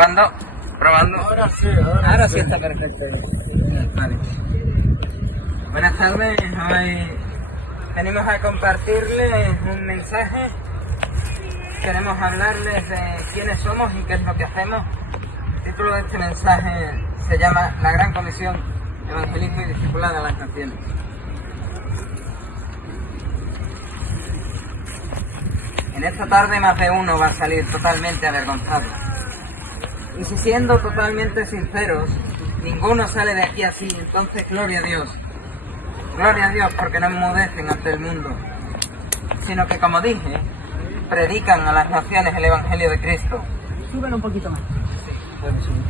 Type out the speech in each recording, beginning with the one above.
Probando, probando. Ahora sí está perfecto. Vale. Buenas tardes, hoy venimos a compartirles un mensaje. Queremos hablarles de quiénes somos y qué es lo que hacemos. El título de este mensaje se llama La Gran Comisión, Evangelismo y Discipulado a las Naciones. En esta tarde más de uno va a salir totalmente avergonzado. Y si siendo totalmente sinceros, ninguno sale de aquí así, entonces gloria a Dios. Gloria a Dios porque no enmudecen ante el mundo, sino que, como dije, predican a las naciones el Evangelio de Cristo. Súbelo un poquito más. Sí, puedo subir.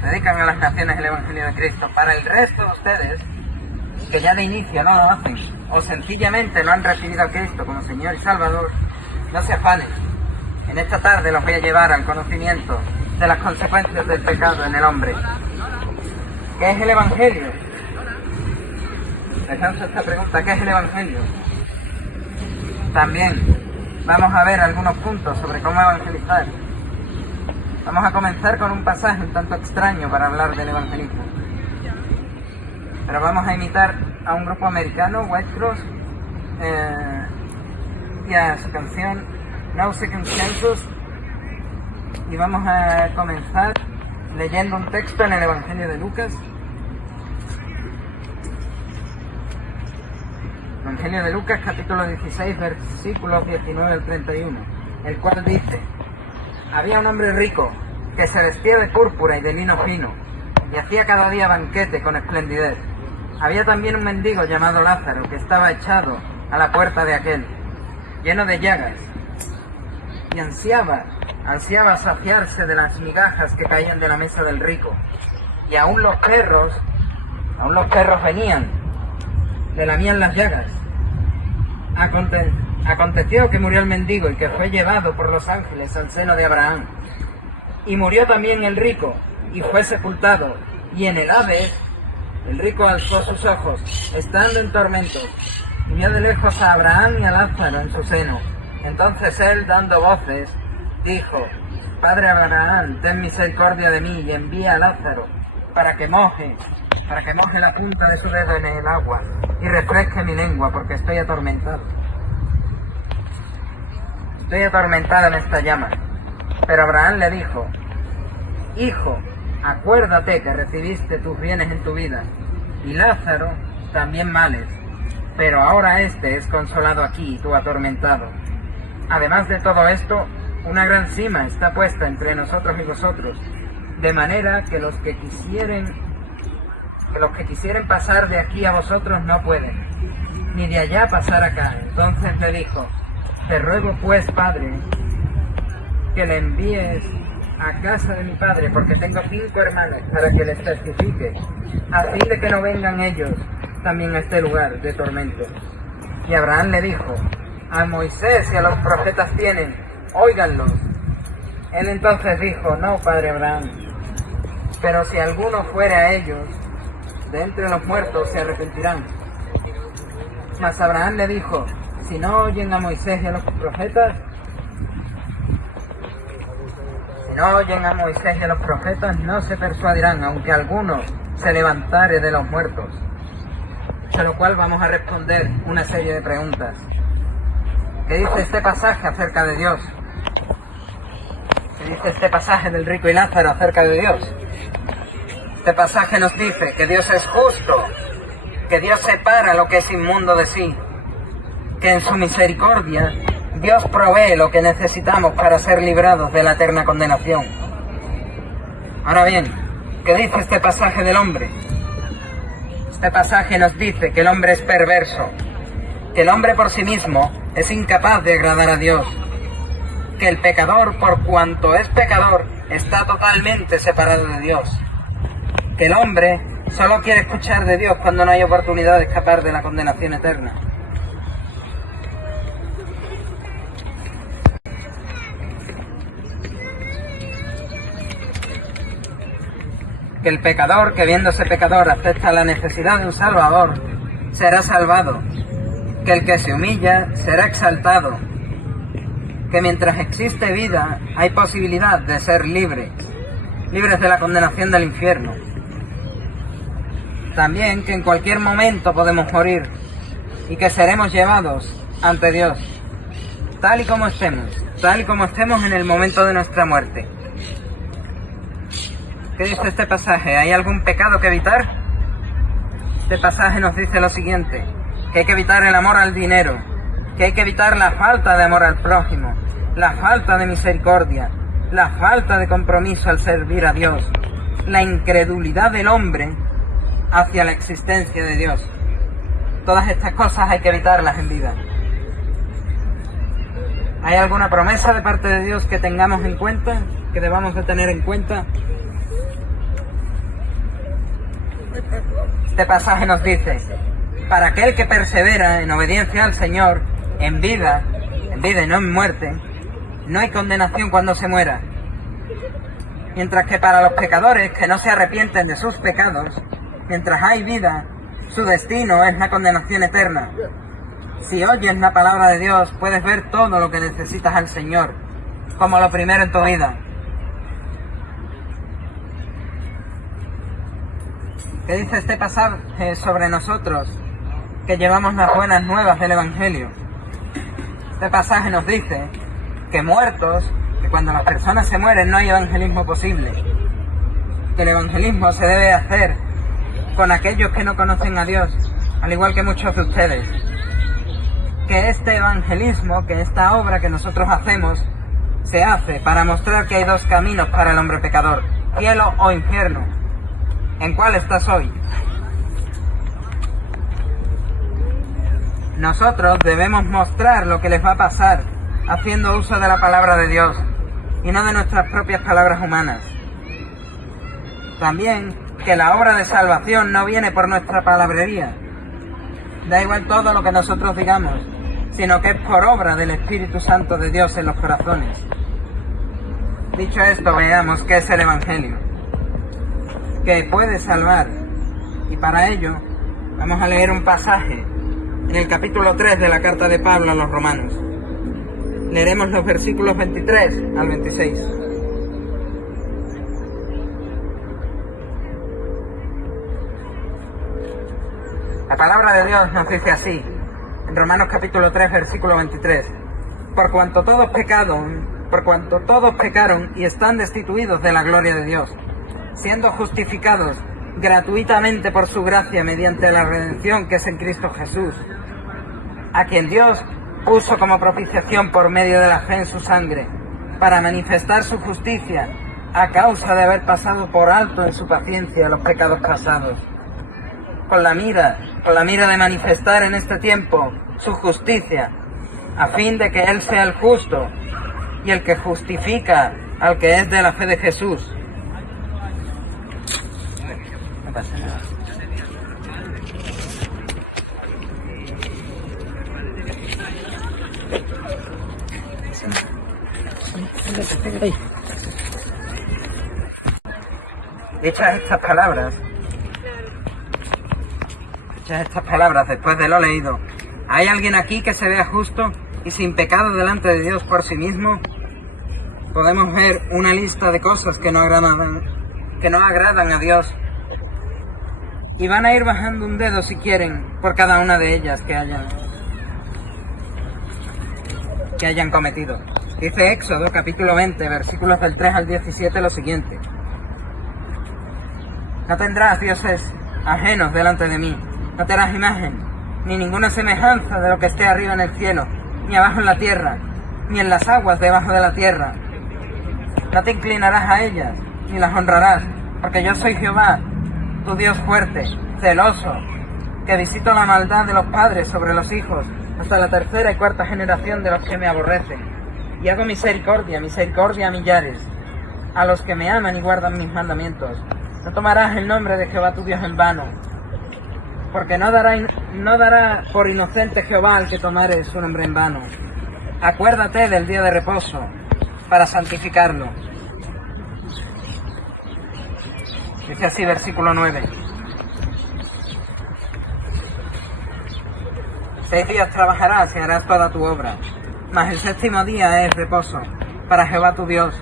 Predican a las naciones el Evangelio de Cristo. Para el resto de ustedes, que ya de inicio no lo hacen, o sencillamente no han recibido a Cristo como Señor y Salvador, no se afanen. En esta tarde los voy a llevar al conocimiento de las consecuencias del pecado en el hombre. ¿Qué es el Evangelio? Dejamos esta pregunta, ¿qué es el Evangelio? También vamos a ver algunos puntos sobre cómo evangelizar. Vamos a comenzar con un pasaje un tanto extraño para hablar del evangelismo. Pero vamos a imitar a un grupo americano, White Cross, y a su canción No Second Chances, y vamos a comenzar leyendo un texto en el Evangelio de Lucas. Evangelio de Lucas, capítulo 16, versículos 19 al 31, el cual dice: Había un hombre rico que se vestía de púrpura y de lino fino, y hacía cada día banquete con esplendidez. Había también un mendigo llamado Lázaro, que estaba echado a la puerta de aquel, lleno de llagas, y ansiaba saciarse de las migajas que caían de la mesa del rico. Y aún los perros venían, le lamían las llagas. Aconteció que murió el mendigo y que fue llevado por los ángeles al seno de Abraham. Y murió también el rico y fue sepultado, y en el Hades el rico alzó sus ojos, estando en tormentos, y vio de lejos a Abraham y a Lázaro en su seno. Entonces él, dando voces, dijo: Padre Abraham, ten misericordia de mí, y envía a Lázaro para que moje la punta de su dedo en el agua y refresque mi lengua, porque estoy atormentado. Estoy atormentado en esta llama. Pero Abraham le dijo: Hijo, acuérdate que recibiste tus bienes en tu vida, y Lázaro también males, pero ahora éste es consolado aquí y tú atormentado. Además de todo esto, una gran sima está puesta entre nosotros y vosotros, de manera que los que quisieren pasar de aquí a vosotros no pueden, ni de allá pasar acá. Entonces le dijo: Te ruego pues, Padre, que le envíes a casa de mi padre, porque tengo 5 hermanos, para que les testifique, a fin de que no vengan ellos también a este lugar de tormento. Y Abraham le dijo: A Moisés y a los profetas tienen, óiganlos. Él entonces dijo: No, padre Abraham, pero si alguno fuere a ellos, de entre los muertos se arrepentirán. Mas Abraham le dijo: Si no oyen a Moisés y a los profetas, no se persuadirán, aunque alguno se levantare de los muertos. A lo cual vamos a responder una serie de preguntas. ¿Qué dice este pasaje acerca de Dios? ¿Qué dice este pasaje del rico y Lázaro acerca de Dios? Este pasaje nos dice que Dios es justo, que Dios separa lo que es inmundo de sí, que en su misericordia Dios provee lo que necesitamos para ser librados de la eterna condenación. Ahora bien, ¿qué dice este pasaje del hombre? Este pasaje nos dice que el hombre es perverso, que el hombre por sí mismo es incapaz de agradar a Dios, que el pecador, por cuanto es pecador, está totalmente separado de Dios, que el hombre solo quiere escuchar de Dios cuando no hay oportunidad de escapar de la condenación eterna. Que el pecador, que viéndose pecador acepta la necesidad de un Salvador, será salvado. Que el que se humilla será exaltado. que mientras existe vida hay posibilidad de ser libres de la condenación del infierno. También que en cualquier momento podemos morir y que seremos llevados ante Dios, tal y como estemos en el momento de nuestra muerte. ¿Qué dice este pasaje? ¿Hay algún pecado que evitar? Este pasaje nos dice lo siguiente, que hay que evitar el amor al dinero, que hay que evitar la falta de amor al prójimo, la falta de misericordia, la falta de compromiso al servir a Dios, la incredulidad del hombre hacia la existencia de Dios. Todas estas cosas hay que evitarlas en vida. ¿Hay alguna promesa de parte de Dios que tengamos en cuenta, que debamos de tener en cuenta? Este pasaje nos dice, para aquel que persevera en obediencia al Señor, en vida y no en muerte, no hay condenación cuando se muera. Mientras que para los pecadores que no se arrepienten de sus pecados, mientras hay vida, su destino es la condenación eterna. Si oyes la palabra de Dios, puedes ver todo lo que necesitas al Señor, como lo primero en tu vida. ¿Qué dice este pasaje sobre nosotros, que llevamos las buenas nuevas del Evangelio? Este pasaje nos dice que muertos, que cuando las personas se mueren no hay evangelismo posible, que el evangelismo se debe hacer con aquellos que no conocen a Dios, al igual que muchos de ustedes, que este evangelismo, que esta obra que nosotros hacemos, se hace para mostrar que hay dos caminos para el hombre pecador, cielo o infierno. ¿En cuál estás hoy? Nosotros debemos mostrar lo que les va a pasar, haciendo uso de la palabra de Dios y no de nuestras propias palabras humanas. También que la obra de salvación no viene por nuestra palabrería. Da igual todo lo que nosotros digamos, sino que es por obra del Espíritu Santo de Dios en los corazones. Dicho esto, veamos qué es el Evangelio, que puede salvar. Y para ello vamos a leer un pasaje en el capítulo 3 de la carta de Pablo a los Romanos. Leeremos los versículos 23 al 26. La palabra de Dios nos dice así, en Romanos capítulo 3, versículo 23. Por cuanto todos pecaron y están destituidos de la gloria de Dios, siendo justificados gratuitamente por su gracia mediante la redención que es en Cristo Jesús, a quien Dios puso como propiciación por medio de la fe en su sangre, para manifestar su justicia a causa de haber pasado por alto en su paciencia los pecados pasados, con la mira de manifestar en este tiempo su justicia, a fin de que Él sea el justo y el que justifica al que es de la fe de Jesús. No pasa nada. Dichas estas palabras, después de lo leído, ¿hay alguien aquí que se vea justo y sin pecado delante de Dios por sí mismo? Podemos ver una lista de cosas que no agradan a Dios, y van a ir bajando un dedo si quieren por cada una de ellas que hayan cometido. Dice Éxodo capítulo 20, versículos del 3 al 17 lo siguiente: no tendrás dioses ajenos delante de mí, no te harás imagen, ni ninguna semejanza de lo que esté arriba en el cielo, ni abajo en la tierra, ni en las aguas debajo de la tierra. No te inclinarás a ellas, ni las honrarás, porque yo soy Jehová, tu Dios fuerte, celoso, que visito la maldad de los padres sobre los hijos, hasta la tercera y cuarta generación de los que me aborrecen. Y hago misericordia a millares, a los que me aman y guardan mis mandamientos. No tomarás el nombre de Jehová tu Dios en vano, porque no dará por inocente Jehová al que tomare su nombre en vano. Acuérdate del día de reposo, para santificarlo. Dice así versículo 9. 6 días trabajarás y harás toda tu obra, mas el séptimo día es reposo para Jehová tu Dios.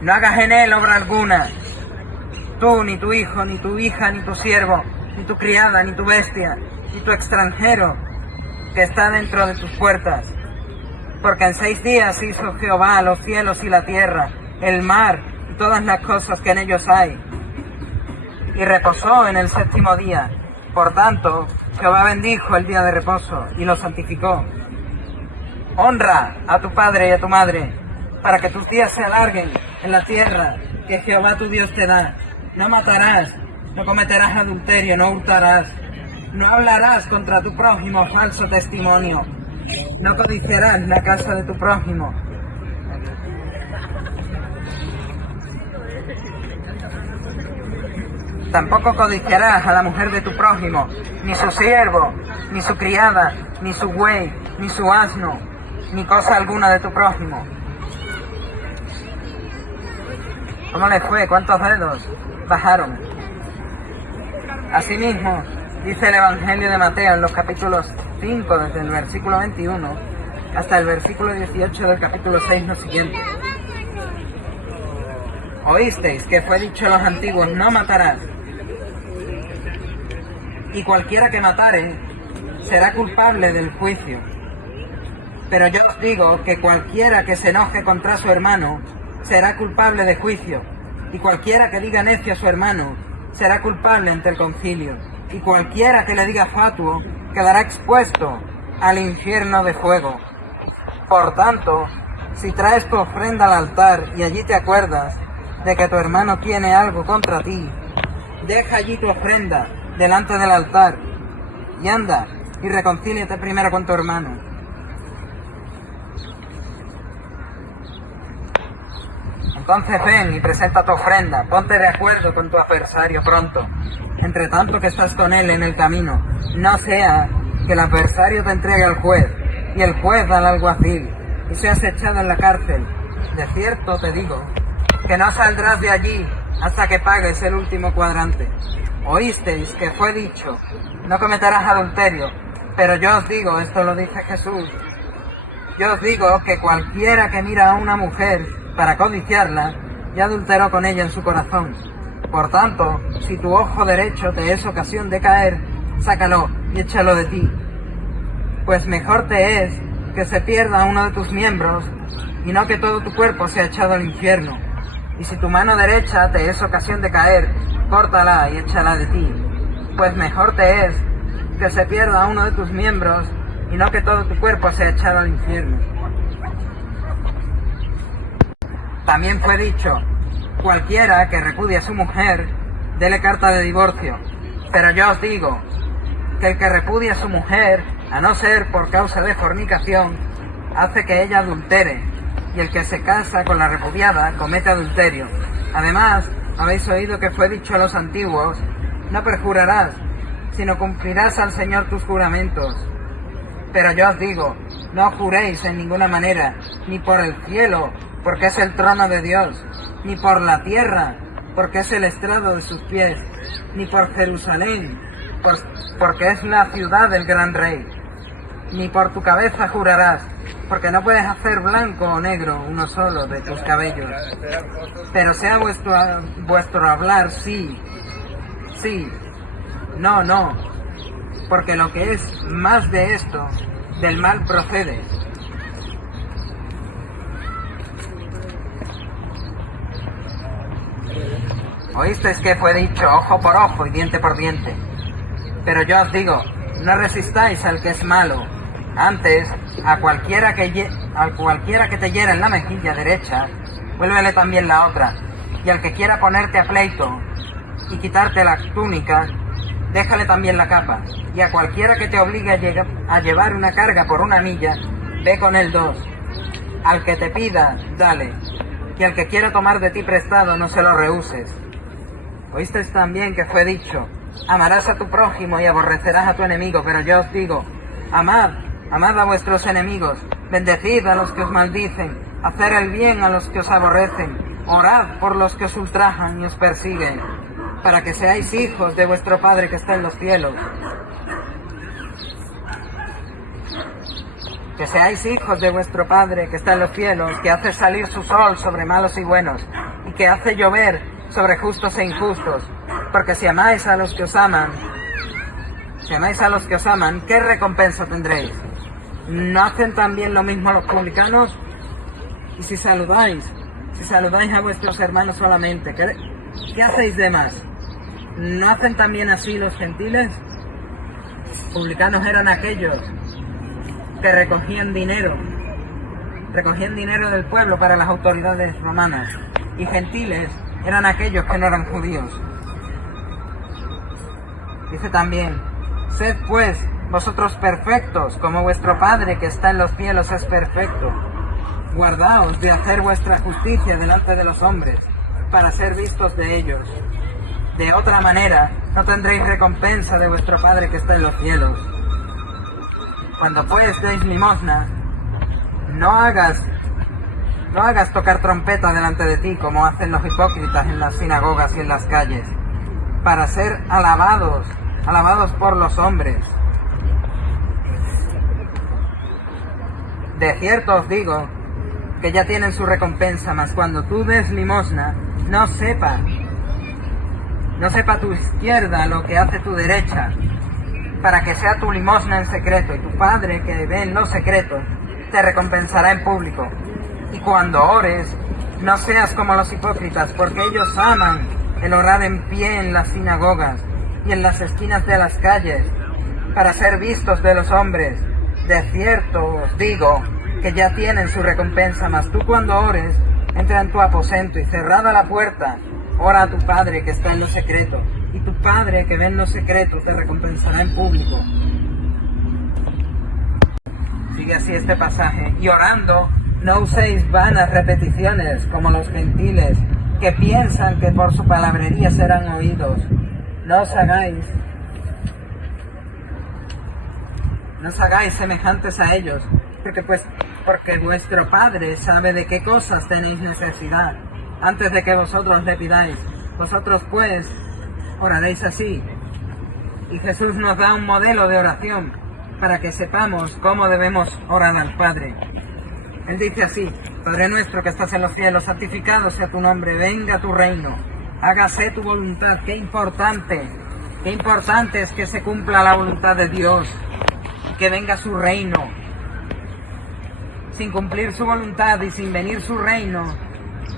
No hagas en él obra alguna, tú, ni tu hijo, ni tu hija, ni tu siervo, ni tu criada, ni tu bestia, ni tu extranjero que está dentro de tus puertas. Porque en 6 días hizo Jehová los cielos y la tierra, el mar y todas las cosas que en ellos hay, y reposó en el séptimo día. Por tanto, Jehová bendijo el día de reposo y lo santificó. Honra a tu padre y a tu madre, para que tus días se alarguen en la tierra que Jehová tu Dios te da. No matarás, no cometerás adulterio, no hurtarás, no hablarás contra tu prójimo falso testimonio, no codiciarás la casa de tu prójimo. Tampoco codiciarás a la mujer de tu prójimo, ni su siervo, ni su criada, ni su buey, ni su asno, ni cosa alguna de tu prójimo. ¿Cómo les fue? ¿Cuántos dedos bajaron? Asimismo, dice el Evangelio de Mateo en los capítulos 5, desde el versículo 21 hasta el versículo 18 del capítulo 6, lo siguiente. Oísteis que fue dicho a los antiguos, no matarás. Y cualquiera que matare será culpable del juicio. Pero yo os digo que cualquiera que se enoje contra su hermano será culpable de juicio. Y cualquiera que diga necio a su hermano será culpable ante el concilio. Y cualquiera que le diga fatuo quedará expuesto al infierno de fuego. Por tanto, si traes tu ofrenda al altar y allí te acuerdas de que tu hermano tiene algo contra ti, deja allí tu ofrenda delante del altar y anda y reconcíliate primero con tu hermano. Entonces ven y presenta tu ofrenda, ponte de acuerdo con tu adversario pronto, entre tanto que estás con él en el camino, no sea que el adversario te entregue al juez y el juez al alguacil y seas echado en la cárcel. De cierto te digo que no saldrás de allí hasta que pagues el último cuadrante. Oísteis que fue dicho, no cometerás adulterio, pero yo os digo, esto lo dice Jesús, yo os digo que cualquiera que mira a una mujer para codiciarla, ya adulteró con ella en su corazón. Por tanto, si tu ojo derecho te es ocasión de caer, sácalo y échalo de ti. Pues mejor te es que se pierda uno de tus miembros, y no que todo tu cuerpo sea echado al infierno. Y si tu mano derecha te es ocasión de caer, córtala y échala de ti. Pues mejor te es que se pierda uno de tus miembros, y no que todo tu cuerpo sea echado al infierno. También fue dicho, cualquiera que repudie a su mujer, dele carta de divorcio. Pero yo os digo, que el que repudia a su mujer, a no ser por causa de fornicación, hace que ella adultere, y el que se casa con la repudiada comete adulterio. Además, habéis oído que fue dicho a los antiguos, no perjurarás, sino cumplirás al Señor tus juramentos. Pero yo os digo, no juréis en ninguna manera, ni por el cielo, porque es el trono de Dios, ni por la tierra, porque es el estrado de sus pies, ni por Jerusalén, porque es la ciudad del gran rey. Ni por tu cabeza jurarás, porque no puedes hacer blanco o negro uno solo de tus cabellos. Pero sea vuestro hablar sí, sí, no, no, porque lo que es más de esto, del mal procede. Oísteis que fue dicho ojo por ojo y diente por diente. Pero yo os digo, no resistáis al que es malo. Antes, a cualquiera que te hiera en la mejilla derecha, vuélvele también la otra. Y al que quiera ponerte a pleito y quitarte la túnica, déjale también la capa. Y a cualquiera que te obligue a llevar una carga por una milla, ve con él 2. Al que te pida, dale. Y al que quiera tomar de ti prestado, no se lo rehuses. Oísteis también que fue dicho, amarás a tu prójimo y aborrecerás a tu enemigo, pero yo os digo, amad a vuestros enemigos, bendecid a los que os maldicen, hacer el bien a los que os aborrecen, orad por los que os ultrajan y os persiguen, para que seáis hijos de vuestro Padre que está en los cielos. que seáis hijos de vuestro Padre que está en los cielos, que hace salir su sol sobre malos y buenos, y que hace llover sobre justos e injustos. Porque si amáis a los que os aman, ¿qué recompensa tendréis? ¿No hacen también lo mismo los publicanos? Y si saludáis a vuestros hermanos solamente, ¿qué hacéis de más? ¿No hacen también así los gentiles? Publicanos eran aquellos que recogían dinero del pueblo para las autoridades romanas, y gentiles eran aquellos que no eran judíos. Dice también: sed pues vosotros perfectos, como vuestro Padre que está en los cielos es perfecto. Guardaos de hacer vuestra justicia delante de los hombres, para ser vistos de ellos. De otra manera, no tendréis recompensa de vuestro Padre que está en los cielos. Cuando pues deis limosna, no hagas tocar trompeta delante de ti, como hacen los hipócritas en las sinagogas y en las calles, para ser alabados por los hombres. De cierto os digo que ya tienen su recompensa, mas cuando tú des limosna, no sepa tu izquierda lo que hace tu derecha, para que sea tu limosna en secreto, y tu Padre que ve en lo secreto te recompensará en público. Y cuando ores, no seas como los hipócritas, porque ellos aman el orar en pie en las sinagogas y en las esquinas de las calles, para ser vistos de los hombres. De cierto os digo que ya tienen su recompensa, mas tú cuando ores, entra en tu aposento y cerrada la puerta, ora a tu Padre que está en lo secreto, y tu Padre que ve en lo secreto te recompensará en público. Sigue así este pasaje: y orando, no uséis vanas repeticiones como los gentiles, que piensan que por su palabrería serán oídos. No os hagáis semejantes a ellos, porque vuestro Padre sabe de qué cosas tenéis necesidad, antes de que vosotros le pidáis. Vosotros pues oraréis así. Y Jesús nos da un modelo de oración para que sepamos cómo debemos orar al Padre. Él dice así: Padre nuestro que estás en los cielos, santificado sea tu nombre, venga tu reino, hágase tu voluntad. Qué importante es que se cumpla la voluntad de Dios, que venga su reino. Sin cumplir su voluntad y sin venir su reino,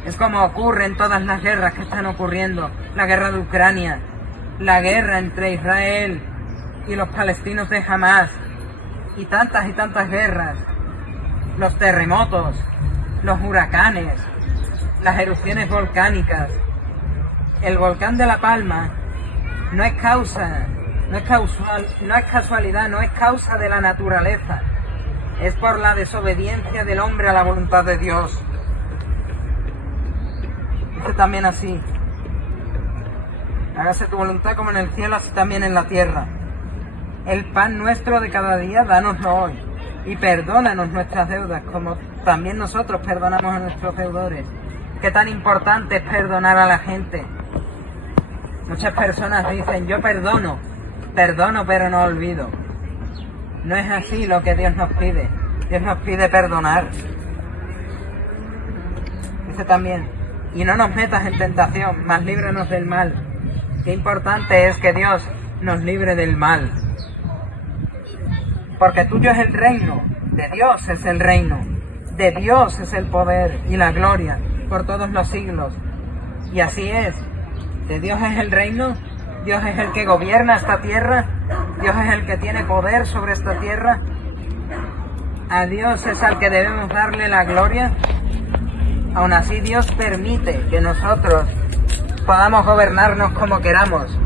es como ocurre en todas las guerras que están ocurriendo: la guerra de Ucrania, la guerra entre Israel y los palestinos de Hamas, y tantas guerras, los terremotos, los huracanes, las erupciones volcánicas. El volcán de La Palma no es casualidad, no es causa de la naturaleza, es por la desobediencia del hombre a la voluntad de Dios. Dice también así: hágase tu voluntad como en el cielo, así también en la tierra. El pan nuestro de cada día, dánoslo hoy, y perdónanos nuestras deudas, como también nosotros perdonamos a nuestros deudores. Qué tan importante es perdonar a la gente. Muchas personas dicen: yo perdono pero no olvido. No es así lo que Dios nos pide. Dios nos pide perdonar. Dice también: y no nos metas en tentación, mas líbranos del mal. Qué importante es que Dios nos libre del mal. Porque tuyo es el reino, de Dios es el reino, de Dios es el poder y la gloria por todos los siglos. Y así es, de Dios es el reino, Dios es el que gobierna esta tierra, Dios es el que tiene poder sobre esta tierra. A Dios es al que debemos darle la gloria. Aún así Dios permite que nosotros podamos gobernarnos como queramos.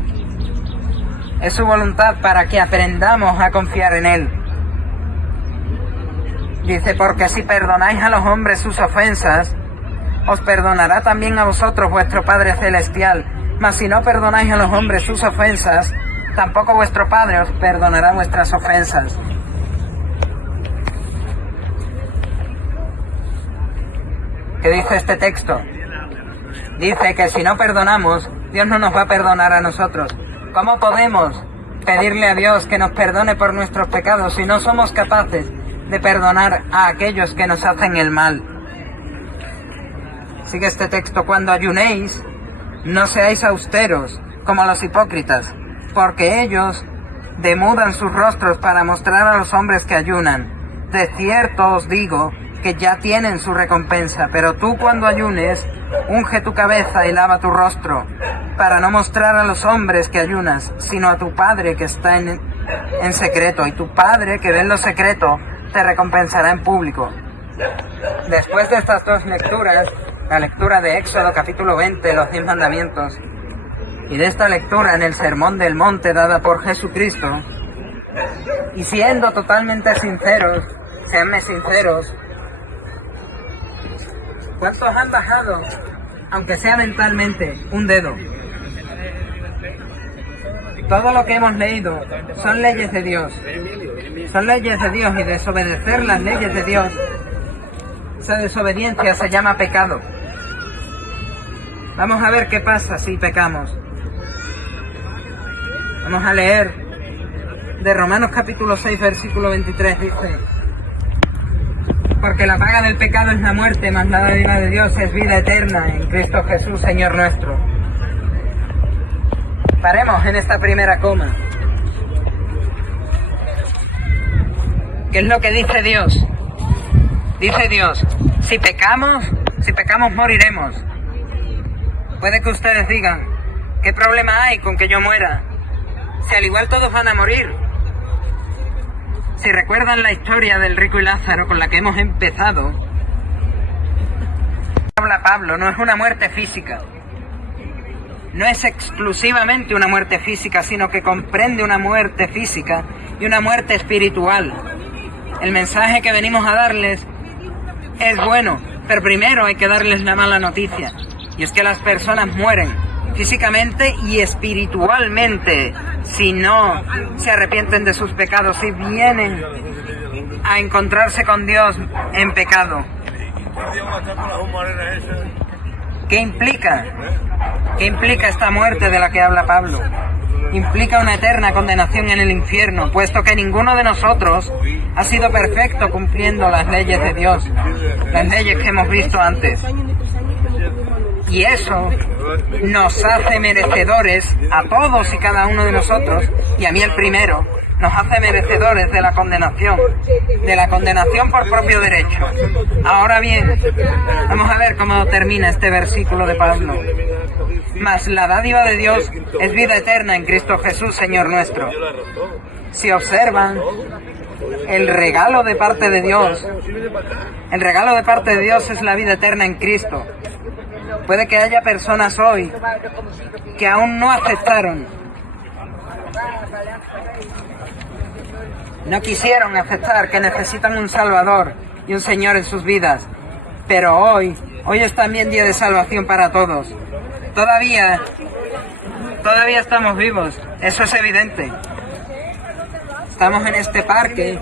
Es su voluntad para que aprendamos a confiar en Él. Dice: porque si perdonáis a los hombres sus ofensas, os perdonará también a vosotros vuestro Padre Celestial. Mas si no perdonáis a los hombres sus ofensas, tampoco vuestro Padre os perdonará vuestras ofensas. ¿Qué dice este texto? Dice que si no perdonamos, Dios no nos va a perdonar a nosotros. ¿Cómo podemos pedirle a Dios que nos perdone por nuestros pecados si no somos capaces de perdonar a aquellos que nos hacen el mal. Sigue este texto: cuando ayunéis, no seáis austeros como los hipócritas, porque ellos demudan sus rostros para mostrar a los hombres que ayunan. De cierto os digo que ya tienen su recompensa. Pero tú, cuando ayunes, unge tu cabeza y lava tu rostro, para no mostrar a los hombres que ayunas, sino a tu Padre que está en secreto, y tu Padre que ve en lo secreto te recompensará en público. Después de estas dos lecturas, la lectura de Éxodo capítulo 20, los 10 mandamientos, y de esta lectura en el Sermón del Monte dada por Jesucristo, y siendo totalmente sinceros, seanme sinceros, ¿cuántos han bajado, aunque sea mentalmente, un dedo? Todo lo que hemos leído son leyes de Dios. Son leyes de Dios, y desobedecer las leyes de Dios, esa desobediencia se llama pecado. Vamos a ver qué pasa si pecamos. Vamos a leer de Romanos capítulo 6, versículo 23, dice: porque la paga del pecado es la muerte, mas la dádiva de Dios es vida eterna en Cristo Jesús, Señor nuestro. Paremos en esta primera coma. ¿Qué es lo que dice Dios? Dice Dios: si pecamos moriremos. Puede que ustedes digan: ¿qué problema hay con que yo muera? Si al igual todos van a morir. Si recuerdan la historia del rico y Lázaro con la que hemos empezado, habla Pablo, no es una muerte física. No es exclusivamente una muerte física, sino que comprende una muerte física y una muerte espiritual. El mensaje que venimos a darles es bueno, pero primero hay que darles la mala noticia. Y es que las personas mueren físicamente y espiritualmente si no se arrepienten de sus pecados, si vienen a encontrarse con Dios en pecado. ¿Qué implica? ¿Qué implica esta muerte de la que habla Pablo? Implica una eterna condenación en el infierno, puesto que ninguno de nosotros ha sido perfecto cumpliendo las leyes de Dios, las leyes que hemos visto antes. Y eso nos hace merecedores a todos y cada uno de nosotros, y a mí el primero, nos hace merecedores de la condenación por propio derecho. Ahora bien, vamos a ver cómo termina este versículo de Pablo. Mas la dádiva de Dios es vida eterna en Cristo Jesús, Señor nuestro. Si observan, el regalo de parte de Dios es la vida eterna en Cristo. Puede que haya personas hoy que aún no aceptaron, no quisieron aceptar que necesitan un Salvador y un Señor en sus vidas, pero hoy es también día de salvación para todos. Todavía estamos vivos, eso es evidente. Estamos en este parque,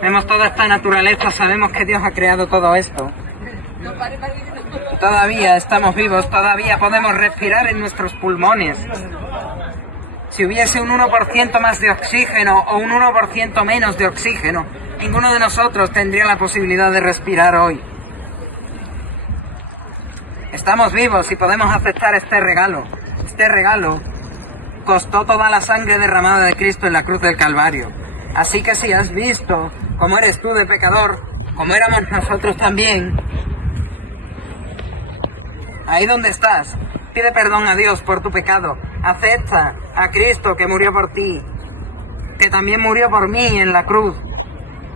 vemos toda esta naturaleza, sabemos que Dios ha creado todo esto. Todavía estamos vivos, todavía podemos respirar en nuestros pulmones. Si hubiese un 1% más de oxígeno o un 1% menos de oxígeno, ninguno de nosotros tendría la posibilidad de respirar hoy. Estamos vivos y podemos aceptar este regalo. Este regalo costó toda la sangre derramada de Cristo en la cruz del Calvario. Así que si has visto cómo eres tú de pecador, como éramos nosotros también, ahí donde estás, pide perdón a Dios por tu pecado. Acepta a Cristo que murió por ti, que también murió por mí en la cruz.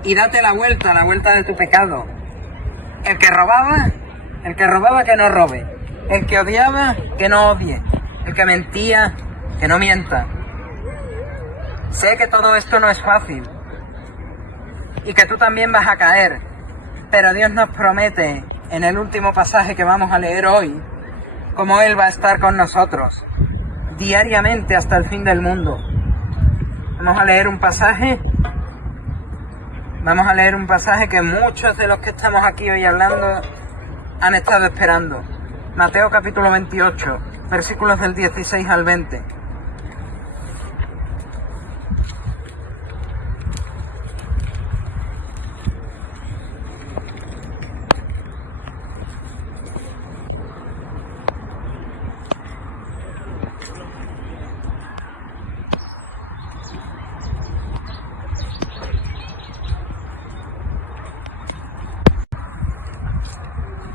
Y date la vuelta de tu pecado. El que robaba que no robe. El que odiaba, que no odie. El que mentía, que no mienta. Sé que todo esto no es fácil y que tú también vas a caer, pero Dios nos promete en el último pasaje que vamos a leer hoy, cómo Él va a estar con nosotros diariamente hasta el fin del mundo. Vamos a leer un pasaje que muchos de los que estamos aquí hoy hablando han estado esperando. Mateo capítulo 28, versículos del 16 al 20.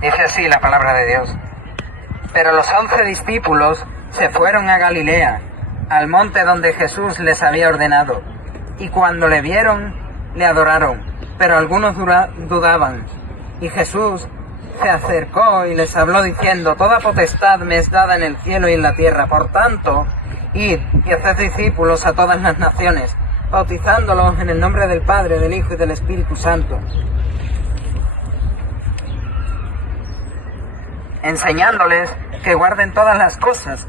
Dice así la palabra de Dios. Pero los 11 discípulos se fueron a Galilea, al monte donde Jesús les había ordenado, y cuando le vieron, le adoraron, pero algunos dudaban. Y Jesús se acercó y les habló diciendo: toda potestad me es dada en el cielo y en la tierra. Por tanto, id y haced discípulos a todas las naciones, bautizándolos en el nombre del Padre, del Hijo y del Espíritu Santo, enseñándoles que guarden todas las cosas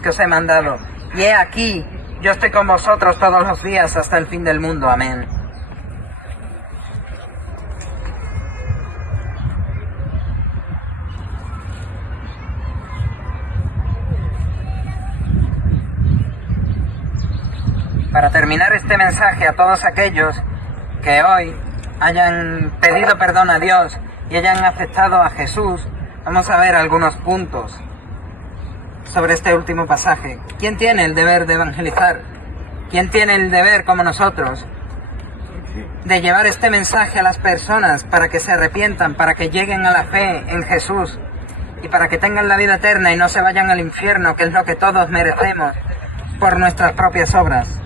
que os he mandado. Y he aquí, yo estoy con vosotros todos los días hasta el fin del mundo. Amén. Para terminar este mensaje a todos aquellos que hoy hayan pedido perdón a Dios y hayan aceptado a Jesús, vamos a ver algunos puntos sobre este último pasaje. ¿Quién tiene el deber de evangelizar? ¿Quién tiene el deber, como nosotros, de llevar este mensaje a las personas para que se arrepientan, para que lleguen a la fe en Jesús y para que tengan la vida eterna y no se vayan al infierno, que es lo que todos merecemos por nuestras propias obras?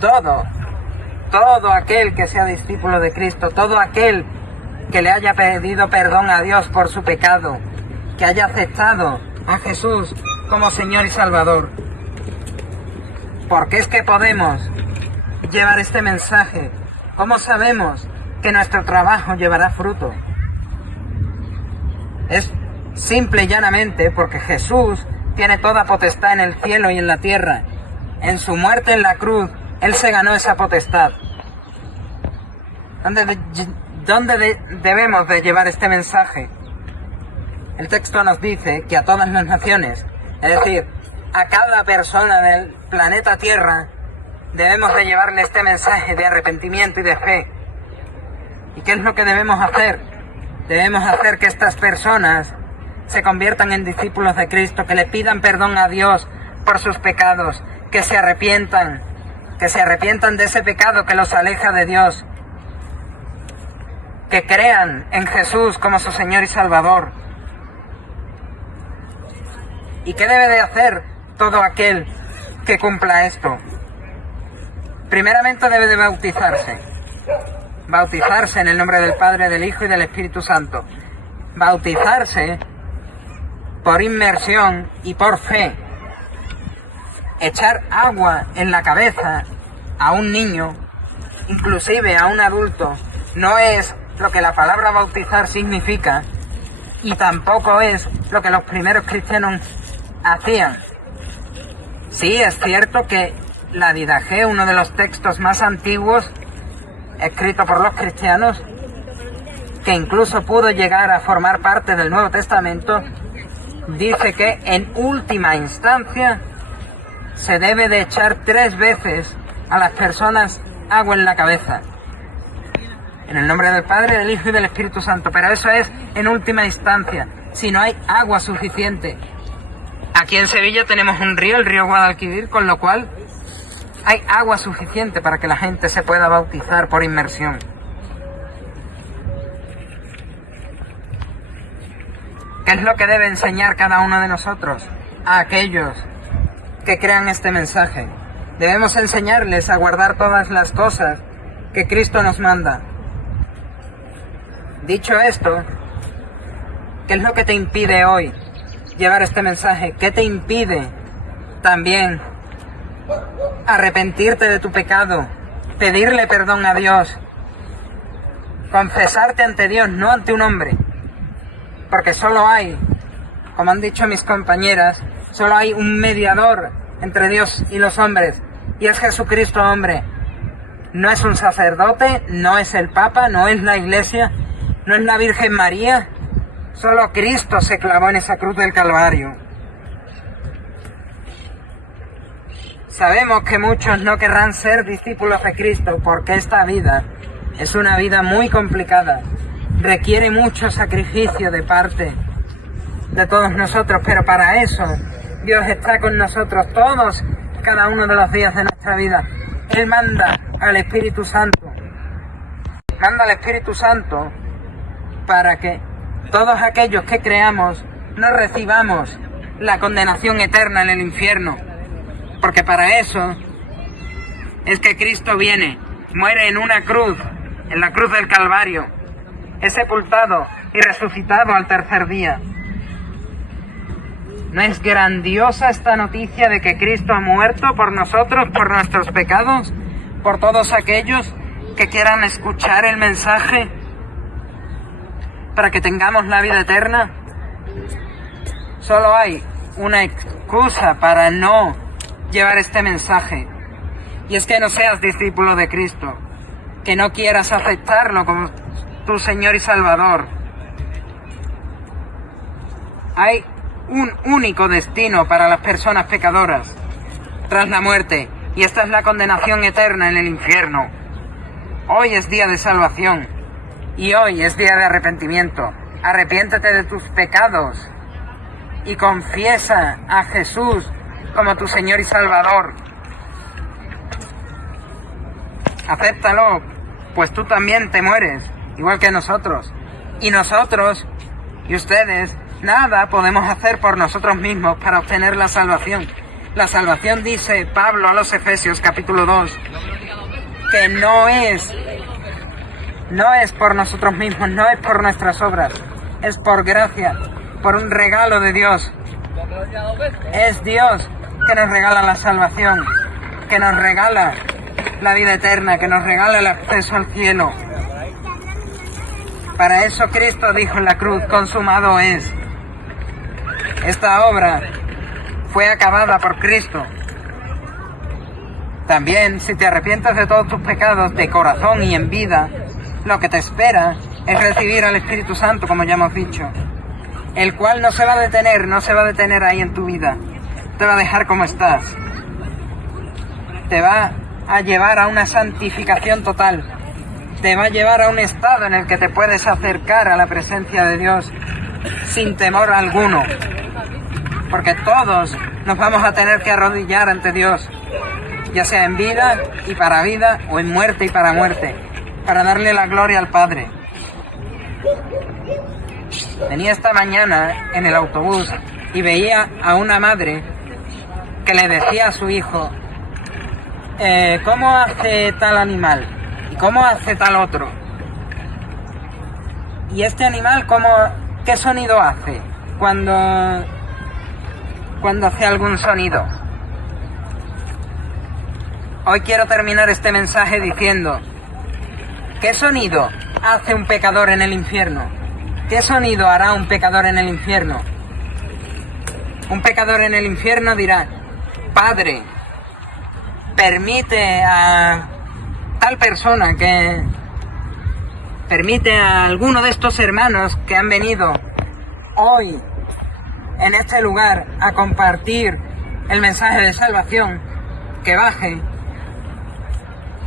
Todo aquel que sea discípulo de Cristo, todo aquel que le haya pedido perdón a Dios por su pecado, que haya aceptado a Jesús como Señor y Salvador. Porque es que podemos llevar este mensaje. ¿Cómo sabemos que nuestro trabajo llevará fruto? Es simple y llanamente porque Jesús tiene toda potestad en el cielo y en la tierra. En su muerte en la cruz, Él se ganó esa potestad. ¿Dónde debemos de llevar este mensaje? El texto nos dice que a todas las naciones, es decir, a cada persona del planeta Tierra, debemos de llevarle este mensaje de arrepentimiento y de fe. ¿Y qué es lo que debemos hacer? Debemos hacer que estas personas se conviertan en discípulos de Cristo, que le pidan perdón a Dios por sus pecados, que se arrepientan de ese pecado que los aleja de Dios, que crean en Jesús como su Señor y Salvador. ¿Y qué debe de hacer todo aquel que cumpla esto? Primeramente debe de bautizarse en el nombre del Padre, del Hijo y del Espíritu Santo. Bautizarse por inmersión y por fe. Echar agua en la cabeza a un niño, inclusive a un adulto, no es lo que la palabra bautizar significa, y tampoco es lo que los primeros cristianos hacían. Sí, es cierto que la Didaché, uno de los textos más antiguos escrito por los cristianos, que incluso pudo llegar a formar parte del Nuevo Testamento, dice que en última instancia se debe de echar 3 veces a las personas agua en la cabeza, en el nombre del Padre, del Hijo y del Espíritu Santo. Pero eso es en última instancia, si no hay agua suficiente. Aquí en Sevilla tenemos un río, el río Guadalquivir, con lo cual hay agua suficiente para que la gente se pueda bautizar por inmersión. ¿Qué es lo que debe enseñar cada uno de nosotros a aquellos que crean este mensaje? Debemos enseñarles a guardar todas las cosas que Cristo nos manda. Dicho esto, ¿qué es lo que te impide hoy llevar este mensaje? ¿Qué te impide también arrepentirte de tu pecado, pedirle perdón a Dios, confesarte ante Dios, no ante un hombre? Porque solo hay, como han dicho mis compañeras, solo hay un mediador entre Dios y los hombres, y es Jesucristo hombre. No es un sacerdote, no es el Papa, no es la Iglesia, no es la Virgen María. Solo Cristo se clavó en esa cruz del Calvario. Sabemos que muchos no querrán ser discípulos de Cristo porque esta vida es una vida muy complicada. Requiere mucho sacrificio de parte de todos nosotros, pero para eso Dios está con nosotros todos, cada uno de los días de nuestra vida. Él manda al Espíritu Santo. Manda al Espíritu Santo para que todos aquellos que creamos no recibamos la condenación eterna en el infierno. Porque para eso es que Cristo viene, muere en una cruz, en la cruz del Calvario, es sepultado y resucitado al tercer día. ¿No es grandiosa esta noticia de que Cristo ha muerto por nosotros, por nuestros pecados, por todos aquellos que quieran escuchar el mensaje para que tengamos la vida eterna? Solo hay una excusa para no llevar este mensaje, y es que no seas discípulo de Cristo, que no quieras aceptarlo como tu Señor y Salvador. Hay un único destino para las personas pecadoras tras la muerte, y esta es la condenación eterna en el infierno. Hoy es día de salvación y hoy es día de arrepentimiento. Arrepiéntete de tus pecados y confiesa a Jesús como tu Señor y Salvador. Acéptalo, pues tú también te mueres, igual que nosotros. Y nosotros y ustedes nada podemos hacer por nosotros mismos para obtener la salvación. La salvación, dice Pablo a los Efesios capítulo 2, que no es por nosotros mismos, no es por nuestras obras, es por gracia, por un regalo de Dios. Es Dios que nos regala la salvación, que nos regala la vida eterna, que nos regala el acceso al cielo. Para eso Cristo dijo en la cruz: consumado es. Esta obra fue acabada por Cristo. También, si te arrepientes de todos tus pecados de corazón y en vida, lo que te espera es recibir al Espíritu Santo, como ya hemos dicho, el cual no se va a detener ahí en tu vida, te va a dejar como estás, te va a llevar a una santificación total, te va a llevar a un estado en el que te puedes acercar a la presencia de Dios sin temor alguno, porque todos nos vamos a tener que arrodillar ante Dios, ya sea en vida y para vida, o en muerte y para muerte, para darle la gloria al Padre. Venía esta mañana en el autobús y veía a una madre que le decía a su hijo: ¿cómo hace tal animal? ¿Y cómo hace tal otro? ¿Y este animal qué sonido hace cuando hace algún sonido? Hoy quiero terminar este mensaje diciendo: ¿qué sonido hace un pecador en el infierno? ¿Qué sonido hará un pecador en el infierno? Un pecador en el infierno dirá: Padre, permite a tal persona, permite a alguno de estos hermanos que han venido hoy en este lugar a compartir el mensaje de salvación, que baje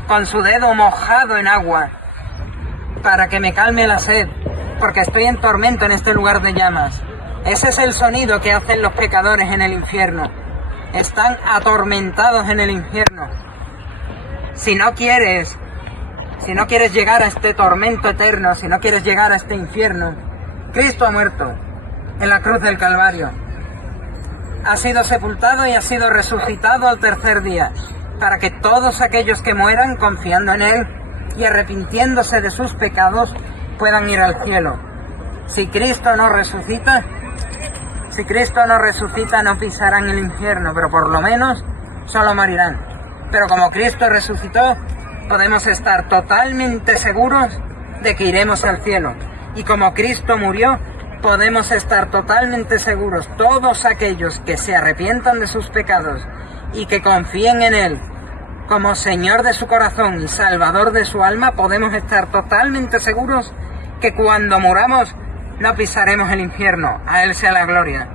con su dedo mojado en agua para que me calme la sed, porque estoy en tormento en este lugar de llamas. Ese es el sonido que hacen los pecadores en el infierno. Están atormentados en el infierno. Si no quieres llegar a este tormento eterno, si no quieres llegar a este infierno, Cristo ha muerto en la cruz del Calvario. Ha sido sepultado y ha sido resucitado al tercer día, para que todos aquellos que mueran confiando en Él y arrepintiéndose de sus pecados puedan ir al cielo. Si Cristo no resucita, no pisarán el infierno, pero por lo menos solo morirán. Pero como Cristo resucitó, podemos estar totalmente seguros de que iremos al cielo. Y como Cristo murió, podemos estar totalmente seguros, todos aquellos que se arrepientan de sus pecados y que confíen en Él como Señor de su corazón y Salvador de su alma, podemos estar totalmente seguros que cuando muramos no pisaremos el infierno. A Él sea la gloria.